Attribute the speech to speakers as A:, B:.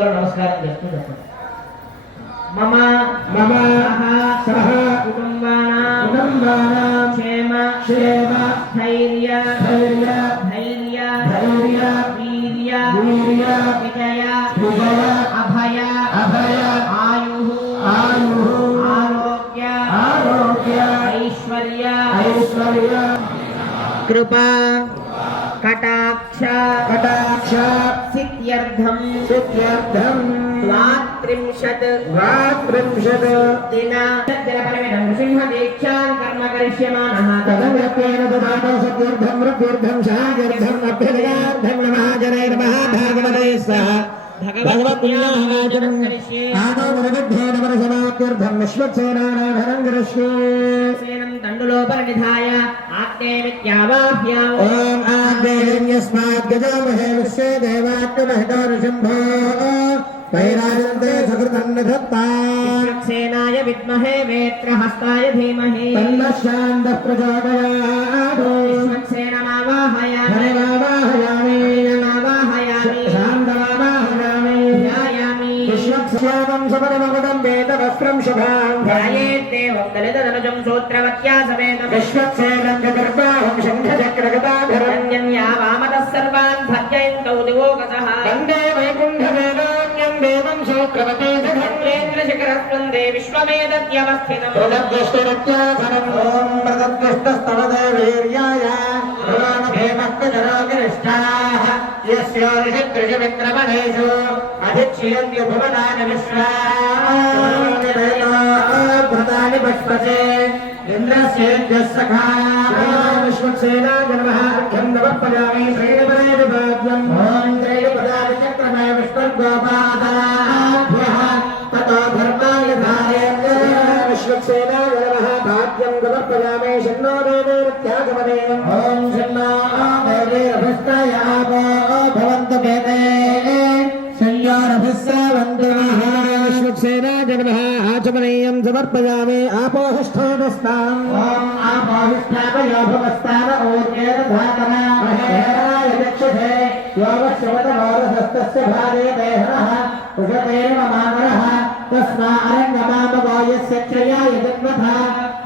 A: ముగ్గురు నమస్కారం చేస్తూ చెప్పండి మమ మమ సహ
B: కుటుంబానా
A: కుటుంబానా క్షేమ క్షేమ ధైర్య ధైర్య ధైర్య ధైర్య వీర్య వీర్య విజయ విజయ అభయ అభయ ఆయు ఆయు
B: ఆరోగ్య
A: ఆరోగ్య
B: ఐశ్వర్య
A: ఐశ్వర్య కృపా
B: కటాక్ష
A: కటాక్ష
B: సిద్ధ్యర్థం
A: సిద్ధ్యర్థం
B: ద్వాత్రింశత్
A: ద్వాత్రింశత్ దిన తజ్జలపరమేణ
B: నృసింహ దీక్షాన్ కర్మ కరిష్యమానః
A: తదవ్యప్యేన దదాతో సత్యర్థం వృత్తిర్థం సాగర్థం అభ్యదయార్థం నమః జనై నమః यस्माद्गजामहे विश्वे देवाग्निमहितो ऋषम्भो वैराजन्ते सुकृतन्निधत्ता
B: सेनाय विद्महे वेत्रहस्ताय धीमहि
A: तन्नः शान्तः प्रचोदयात्
B: सेनमावाहय
A: हरिमावाहयामि
B: मावाहयामि
A: शान्तमावाहयामि
B: ध्यायामि
A: विश्वक्षोभं समरमगदं वेदवस्त्रं शुभां
B: ध्यायेद्देवं दलितदनुजं सूत्रवत्या समेत
A: विश्वक्षेणं चतुर्बाहुं शङ्खचक्रगत శోక్రమతే
B: ఘట్రేంద్ర శిఖర స్పందే విశ్వమేదవ్యవస్థితం
A: ప్రదద్గష్టరత్యాధనం ఓం ప్రదద్గష్టస్తవదే వీర్యాయ భీమక్కజరాగిరిష్టాः यस्योषदृशविक्रमणेषु अधिक्षीयन्ति भुवनानि विश्वानि बष्पसे इन्द्रस्येन्द्रः सखा
B: विश्वसेना जन्मः अर्घं राज्यं समर्पयामे शन्नो ॐ
A: शन्नो देवेरभस्तायाः भवन्तु भेदे संयोरभस्रवन्तुसेना
B: जगमः आचमनीयं समर्पयामे आपोहिष्ठोदस्ताम्
A: ॐ आपोहिष्ठापयोभवस्तान ऊर्जेन धातना महेराय चक्षुषे योगश्रवतमोरसस्तस्य भारे देहनः कुशतेन मानरः तस्मा अरङ्गमापवायस्य त्रया यजन्मथा